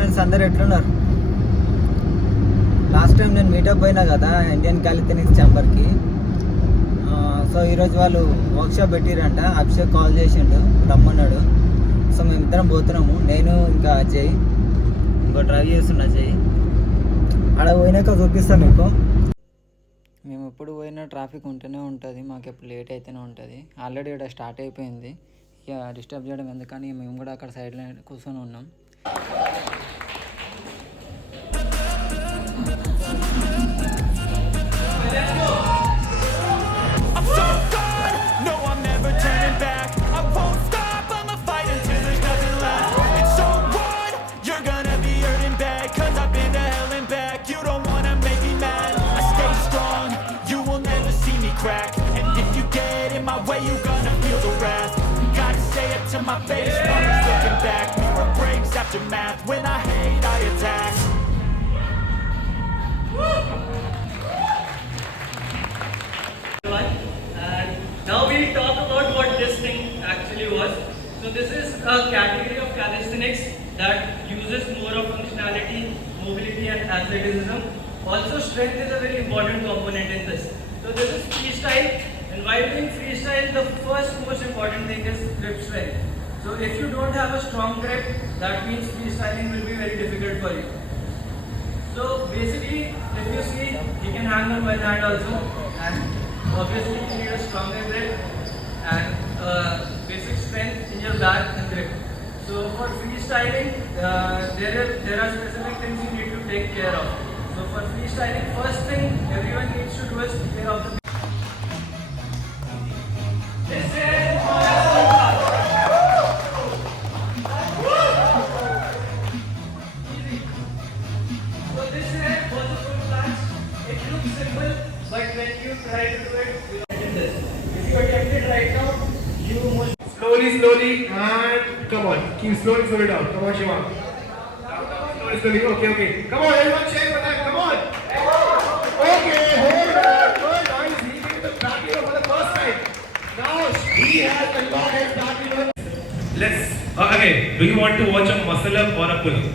ఫ్రెండ్స్, అందరు ఎట్లున్నారు? Last time నేను మీటప్ అయినా కదా ఇండియన్ క్యాలిథెనిక్స్ ఛాంబర్కి. సో ఈరోజు వాళ్ళు వర్క్షాప్ పెట్టిరంట. అభిషేక్ కాల్ చేసిండు, రమ్మన్నాడు. సో మేమిద్దరం పోతున్నాము, నేను ఇంకా అజయ్. ఇంకో డ్రైవ్ చేస్తున్నా అజయ్. ఆడ పోయినాక చూపిస్తాను మీకు. మేము ఎప్పుడు పోయినా ట్రాఫిక్ ఉంటూనే ఉంటుంది, మాకు ఎప్పుడు లేట్ అయితేనే ఉంటుంది. ఆల్రెడీ ఇక్కడ స్టార్ట్ అయిపోయింది, ఇక డిస్టర్బ్ చేయడం ఎందుకని మేము కూడా అక్కడ సైడ్లో కూర్చొని ఉన్నాం. My face, always looking back. Mirror breaks after math. When I hate, I attack. And now we'll talk about what this thing actually was. So this is a category of calisthenics that uses more of functionality, mobility and athleticism. Also strength is a very important component in this. So this is freestyle, and while doing freestyle, the first most important thing is grip strength. So if you don't have a strong grip, that means freestyling will be very difficult for you. So basically, if you see, you can hang on one hand also, and obviously you need a stronger grip and basic strength in your back and grip. So for freestyling, there are specific things you need to take care of. So for freestyling, first thing everyone needs to do is take care of the slowly, and come on, keep slowly down. Come on, Shiva. Down, slowly. Okay. Come on, everyone, check for that. Come on. Okay, hold on. He did the backing for the first time. Now he has a lot of backing. Let's. Okay. Do you want to watch a muscle up or a pull up?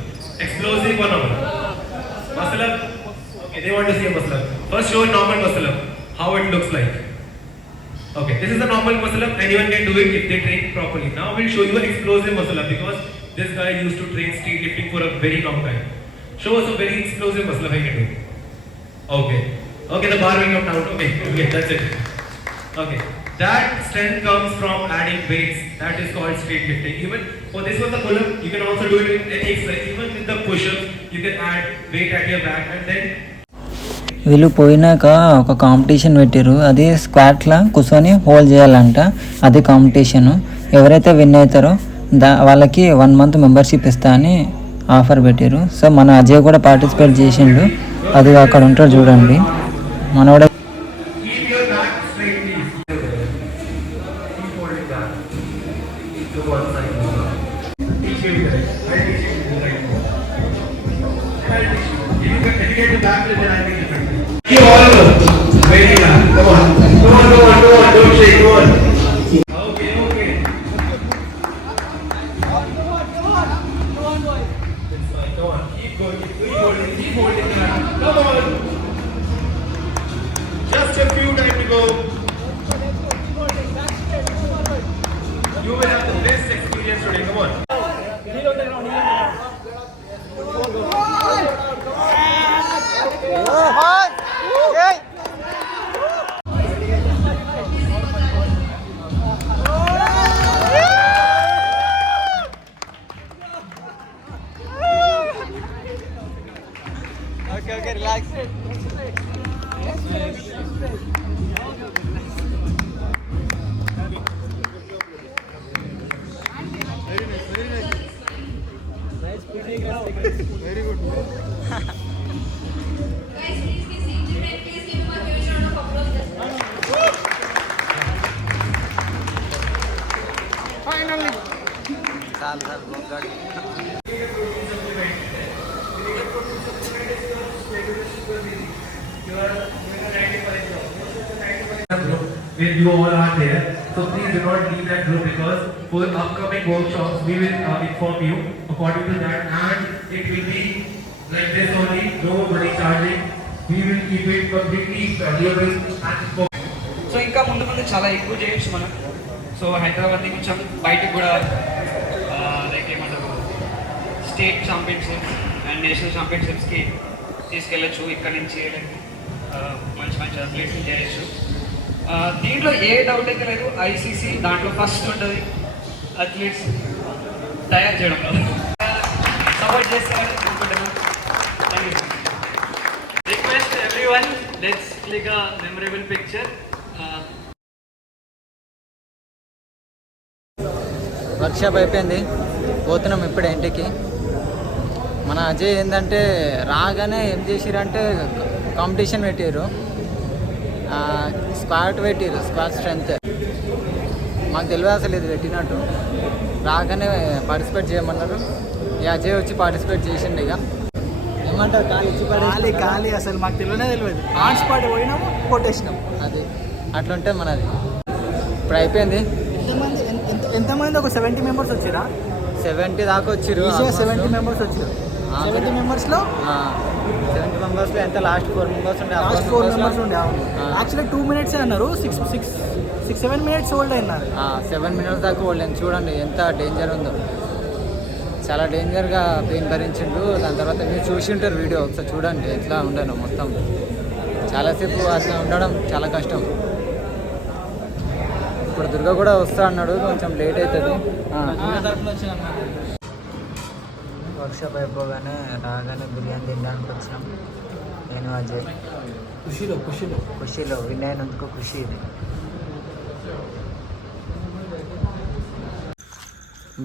Explosive or normal? Muscle up. Okay, they want to see a muscle up. First, show a normal muscle up. How it looks like. Okay, this is a normal muscle up. Anyone can do it if they train properly. Now we'll show you an explosive muscle up because this guy used to train street lifting for a very long time. Show us a very explosive muscle up I can do. Okay, the bar will come down. Okay, that's it. Okay, that strength comes from adding weights. That is called street lifting. Even for this was the pull up, you can also do it in any exercise. Even with the push ups, you can add weight at your back and then. వీళ్ళు పోయినాక ఒక కాంపిటీషన్ పెట్టారు. అది స్క్వాట్లా కూర్చొని హోల్డ్ చేయాలంట. అది కాంపిటీషను. ఎవరైతే విన్ అవుతారో వాళ్ళకి 1 month మెంబర్షిప్ ఇస్తా అని ఆఫర్ పెట్టారు. సో మన అజయ్ కూడా పార్టిసిపేట్ చేసిండు. అది అక్కడ ఉంటాడు చూడండి మనోడ. Keep all of us. Very well. Come on. Don't shake. Come on. Okay. It's fine. Come on. Keep going. Keep holding that. Come on. Just a few time to go. You will have the best experience today. Come on. Okay, relax. Very good. Guys, please be seated and please give him a huge round of applause. Finally. Where you all are there, so please do not leave that group because for upcoming workshops we will inform you according to that. And it will be like this only, no money charging. We will keep it completely valuable and so ఇంకా ముందు ముందు చాలా ఎక్కువ చేయొచ్చు మనం. సో హైదరాబాద్ని కొంచెం బయటకు కూడా లైక్ ఏమంటారు స్టేట్ ఛాంపియన్షిప్స్ అండ్ నేషనల్ ఛాంపియన్షిప్స్కి తీసుకెళ్ళచ్చు. ఇక్కడ నుంచి మంచి మంచి అథ్లెట్స్ని చేయొచ్చు. దీంట్లో ఏ డౌట్ అయితే లేదు, ఐసీసీ దాంట్లో ఫస్ట్ ఉంటుంది అథ్లెట్స్ తయారు చేయడంలో. సపోర్ట్ చేస్తారని అనుకుంటున్నాను. Thank you. Request everyone, let's click a memorable picture. Workshop అయిపోయింది, పోతున్నాం ఇప్పుడే ఇంటికి. మన అజయ్ ఏంటంటే రాగానే ఏం చేసిరంటే కాంపిటీషన్ పెట్టారు, స్క్వాట్ పెట్టారు, స్క్వాట్ స్ట్రెంత్. మాకు తెలియదు అసలు ఇది పెట్టినట్టు. రాగానే పార్టిసిపేట్ చేయమన్నారు. ఈ అజయ్ వచ్చి పార్టిసిపేట్ చేసిండు. ఇక ఏమంటారు, కాలు ఇచ్చి ఖాళీ అసలు మాకు తెలియదు. ఆన్ స్పాట్ పోయినాము, కొట్టేసినాం. అది అట్లుంటే మనది. ఇప్పుడు అయిపోయింది. ఎంతమంది ఒక 70 మెంబర్స్ వచ్చిరా? 70 దాకా వచ్చిరు. 70 మెంబర్స్ వచ్చిరు. 70 మెంబర్స్లో 70 మెంబర్స్లో ఎంత లాస్ట్ 4 మెంబర్స్ ఉండే. లాస్ట్ 4 మెంబర్స్ ఉండే. యాక్చువల్లీ 2 మినిట్స్ అన్నారు, 6-7 మినిట్స్ హోల్డ్ అయినారు. 7 మినిట్స్ దాకా హోల్డ్. చూడండి ఎంత డేంజర్ ఉందో. చాలా డేంజర్గా పెయిన్ భరించిండు. దాని తర్వాత మీరు చూసి ఉంటారు వీడియో, ఒకసారి చూడండి ఎట్లా ఉండను. మొత్తం చాలాసేపు అట్లా ఉండడం చాలా కష్టం. ఇప్పుడు దుర్గా కూడా వస్తా అన్నాడు, కొంచెం లేట్ అవుతుంది. వర్క్షాప్ అయిపోగానే రాగానే బిర్యానీ తినడానికి వచ్చినాం నేను అజయ్. ఖుషీలో విన్ అయినందుకు ఖుషి ఇది.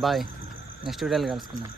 బాయ్, నెక్స్ట్ వీడియోలో కలుసుకుందాం.